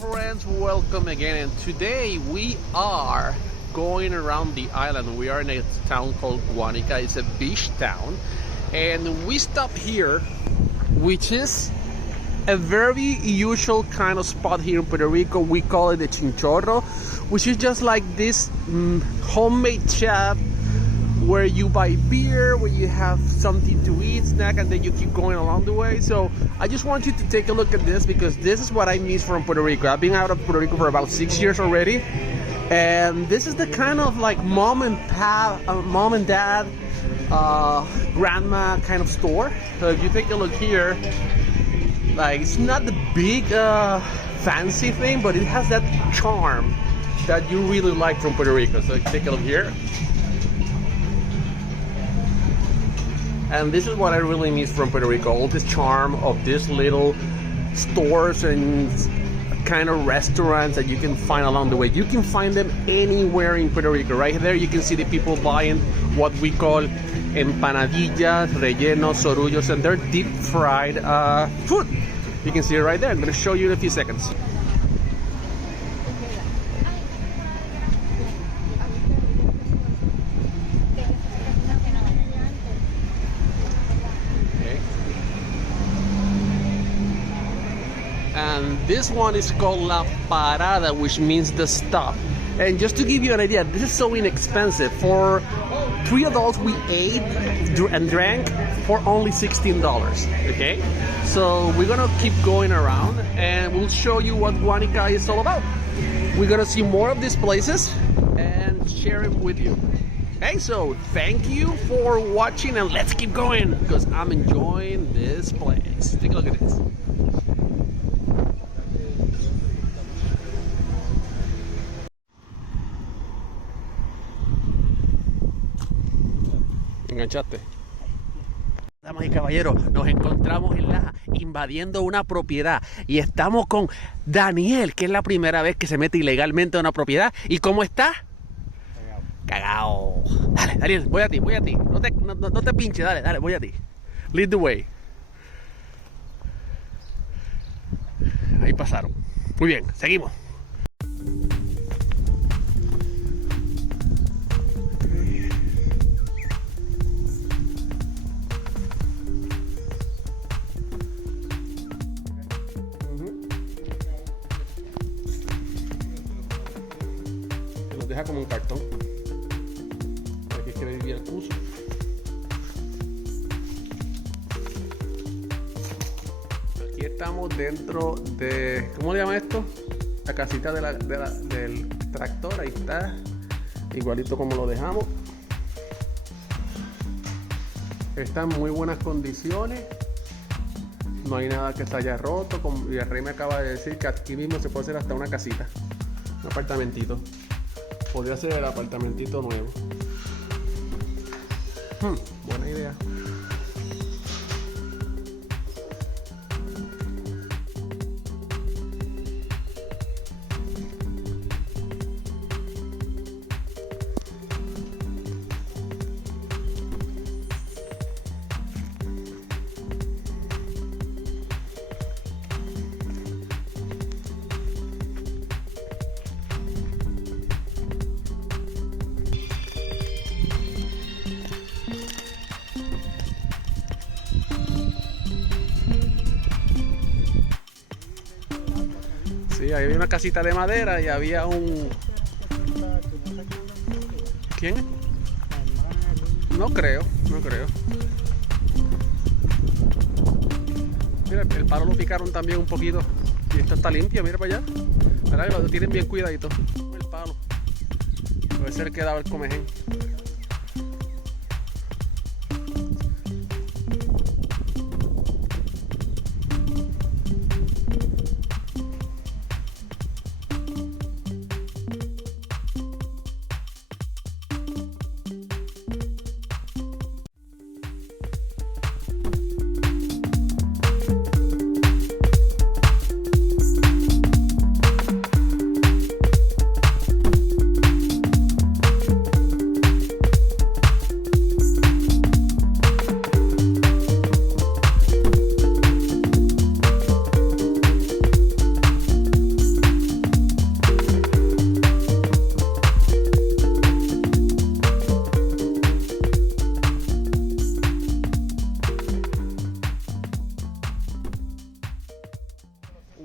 Friends, welcome again, and today we are going around the island. We are in a town called Guanica. It's a beach town, and we stop here, which is a very usual kind of spot here in Puerto Rico. We call it the Chinchorro, which is just like this homemade shop where you buy beer, where you have something to eat, snack, and then you keep going along the way. So I just want you to take a look at this, because this is what I miss from Puerto Rico. I've been out of Puerto Rico for about 6 years already, and this is the kind of like mom and dad, grandma kind of store. So if you take a look here, like, it's not the big fancy thing, but it has that charm that you really like from Puerto Rico. So take a look here. And this is what I really miss from Puerto Rico, all this charm of these little stores and kind of restaurants that you can find along the way. You can find them anywhere in Puerto Rico. Right there you can see the people buying what we call empanadillas, rellenos, sorullos, and they're deep fried food. You can see it right there. I'm going to show you in a few seconds. And this one is called La Parada, which means the stop. And just to give you an idea, this is so inexpensive. For 3 adults, we ate and drank for only $16. Okay, so we're gonna keep going around, and we'll show you what Guanica is all about. We're gonna see more of these places and share it with you. Okay, so thank you for watching, and let's keep going, because I'm enjoying this place. Take a look at this. Enganchaste. Damas y caballeros, nos encontramos invadiendo una propiedad, y estamos con Daniel, que es la primera vez que se mete ilegalmente a una propiedad. ¿Y cómo está? Cagao. Dale, Daniel, voy a ti. No te pinches, dale, voy a ti. Lead the way. Ahí pasaron. Muy bien, seguimos. Deja como un cartón. Aquí es que vivía el curso. Aquí estamos dentro de, ¿cómo le llama esto? La casita del tractor. Ahí está, igualito como lo dejamos. Está en muy buenas condiciones. No hay nada que se haya roto. Como el rey me acaba de decir, que aquí mismo se puede hacer hasta una casita, un apartamentito. Podría ser el apartamentito nuevo. Buena idea. Sí, ahí había una casita de madera y había un... ¿Quién? No creo. Mira, el palo lo picaron también un poquito. Y esto está limpio, mira para allá. ¿Verdad? Lo tienen bien cuidadito. El palo. Puede ser que daba el comején.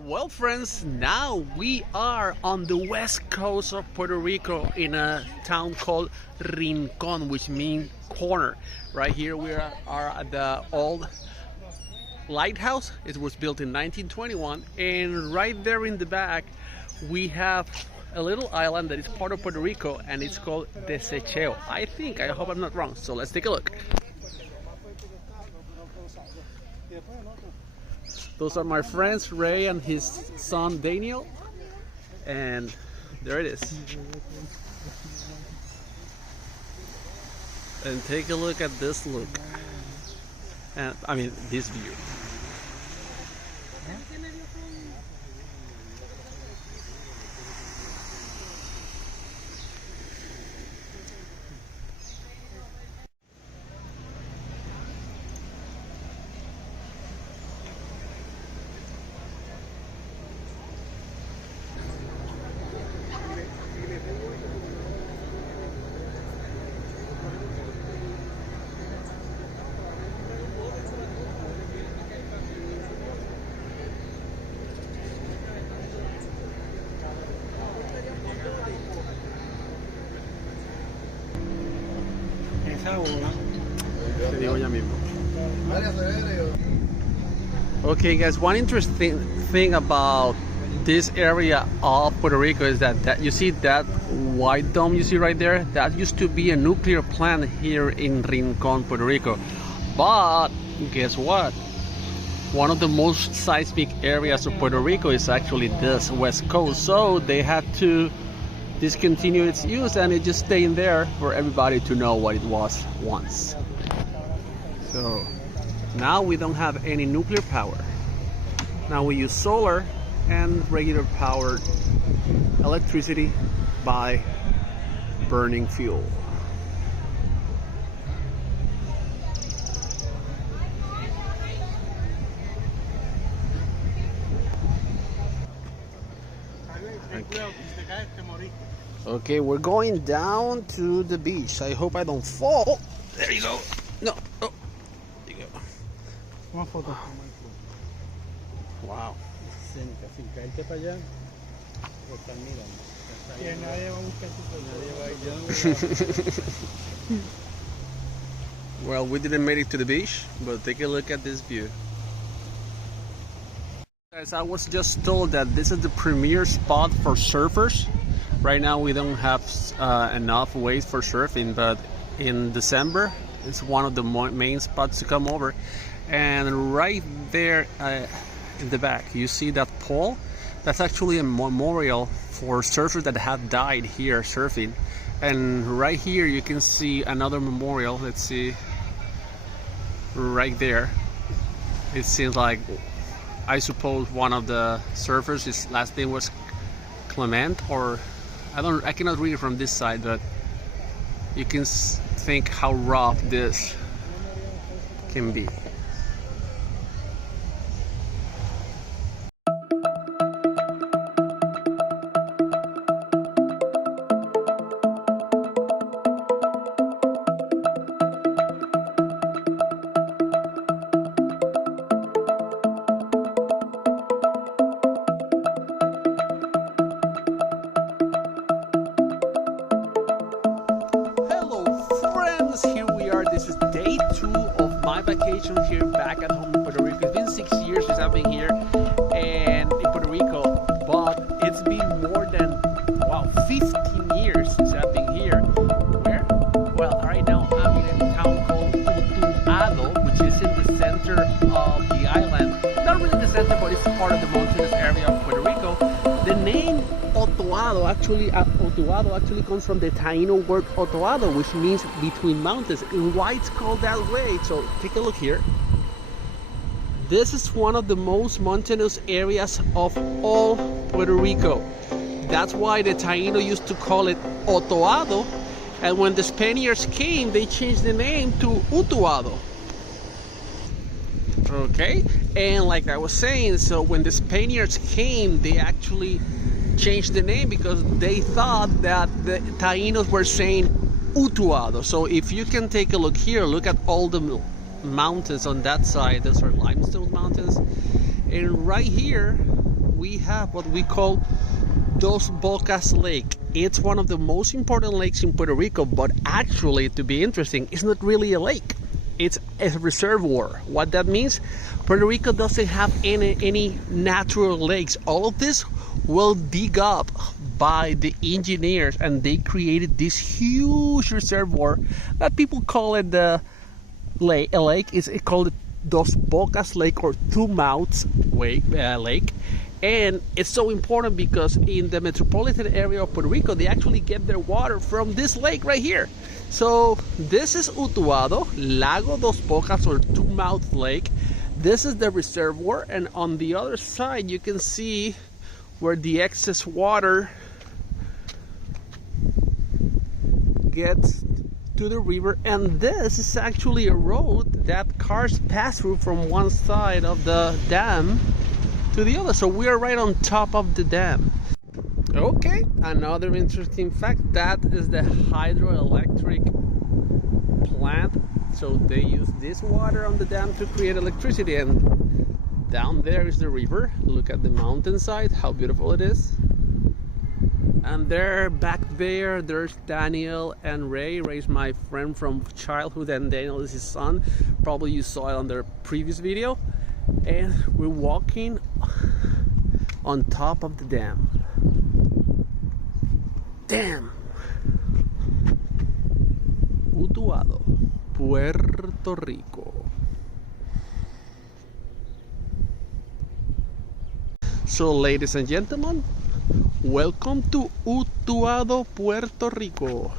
Well, friends, now we are on the west coast of Puerto Rico in a town called Rincon, which means corner. Right here we are at the old lighthouse. It was built in 1921, and right there in the back we have a little island that is part of Puerto Rico, and it's called Desecheo. I hope I'm not wrong, so let's take a look. Those are my friends Ray and his son Daniel, and there it is. And take a look at this look, and I mean this view. Okay guys, one interesting thing about this area of Puerto Rico is that you see that white dome you see right there? That used to be a nuclear plant here in Rincon, Puerto Rico. But guess what? One of the most seismic areas of Puerto Rico is actually this west coast, so they had to discontinue its use, and it just stayed there for everybody to know what it was once. So now we don't have any nuclear power. Now we use solar and regular powered electricity by burning fuel. Okay, we're going down to the beach. I hope I don't fall. There you go. No. Oh. There you go. Uma foto. Wow. Sin caerte para allá, o están mirando. Que nadie va a buscar tu nadie va a Well, we didn't make it to the beach, but take a look at this view. Guys, I was just told that this is the premier spot for surfers. Right now we don't have enough waves for surfing, but in December it's one of the main spots to come over. And right there in the back you see that pole. That's actually a memorial for surfers that have died here surfing. And right here you can see another memorial. Let's see, right there. It seems like, I suppose, one of the surfers, his last name was Clement, or I cannot read it from this side, but you can think how rough this can be. Here we are. This is day 2 of my vacation here back at home in Puerto Rico. It's been 6 years since I've been here and in Puerto Rico, but it's been more than 15 years since I've been here. Where? Well, right now I'm in a town called Utuado, which is in the center of the island. Not really the center, but it's part of the mountainous area of Puerto Rico. The name Otoado actually comes from the Taino word Otoado, which means between mountains. And why it's called that way? So take a look here. This is one of the most mountainous areas of all Puerto Rico. That's why the Taino used to call it Otoado, and when the Spaniards came, they changed the name to Utuado. Okay, and like I was saying, so when the Spaniards came, they actually changed the name because they thought that the Taínos were saying Utuado. So if you can take a look here, look at all the mountains on that side. Those are limestone mountains, and right here we have what we call Dos Bocas Lake. It's one of the most important lakes in Puerto Rico, but actually, to be interesting, it's not really a lake. It's a reservoir. What that means, Puerto Rico doesn't have any natural lakes. All of this will dig up by the engineers, and they created this huge reservoir that people call it the lake. A lake is called Dos Bocas Lake, or Two Mouths Lake. And it's so important because in the metropolitan area of Puerto Rico, they actually get their water from this lake right here. So this is Utuado, Lago Dos Bocas, or Two Mouths Lake. This is the reservoir, and on the other side you can see where the excess water gets to the river, and this is actually a road that cars pass through from one side of the dam to the other. So we are right on top of the dam. Okay, another interesting fact, that is the hydroelectric plant. So they use this water on the dam to create electricity, and down there is the river. Look at the mountainside, how beautiful it is. And there, back there, there's Daniel and Ray. Ray's my friend from childhood, and Daniel is his son. Probably you saw it on their previous video. And we're walking on top of the dam. Damn! Utuado, Puerto Rico. So, ladies and gentlemen, welcome to Utuado, Puerto Rico.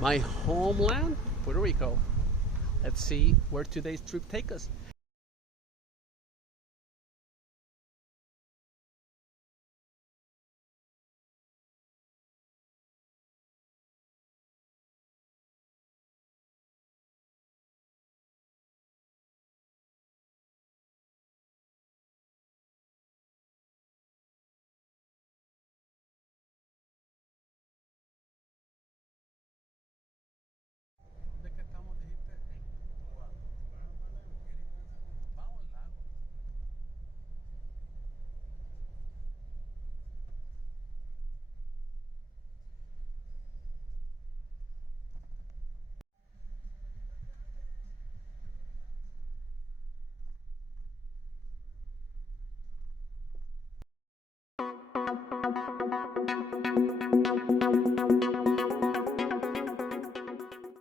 My homeland, Puerto Rico. Let's see where today's trip takes us.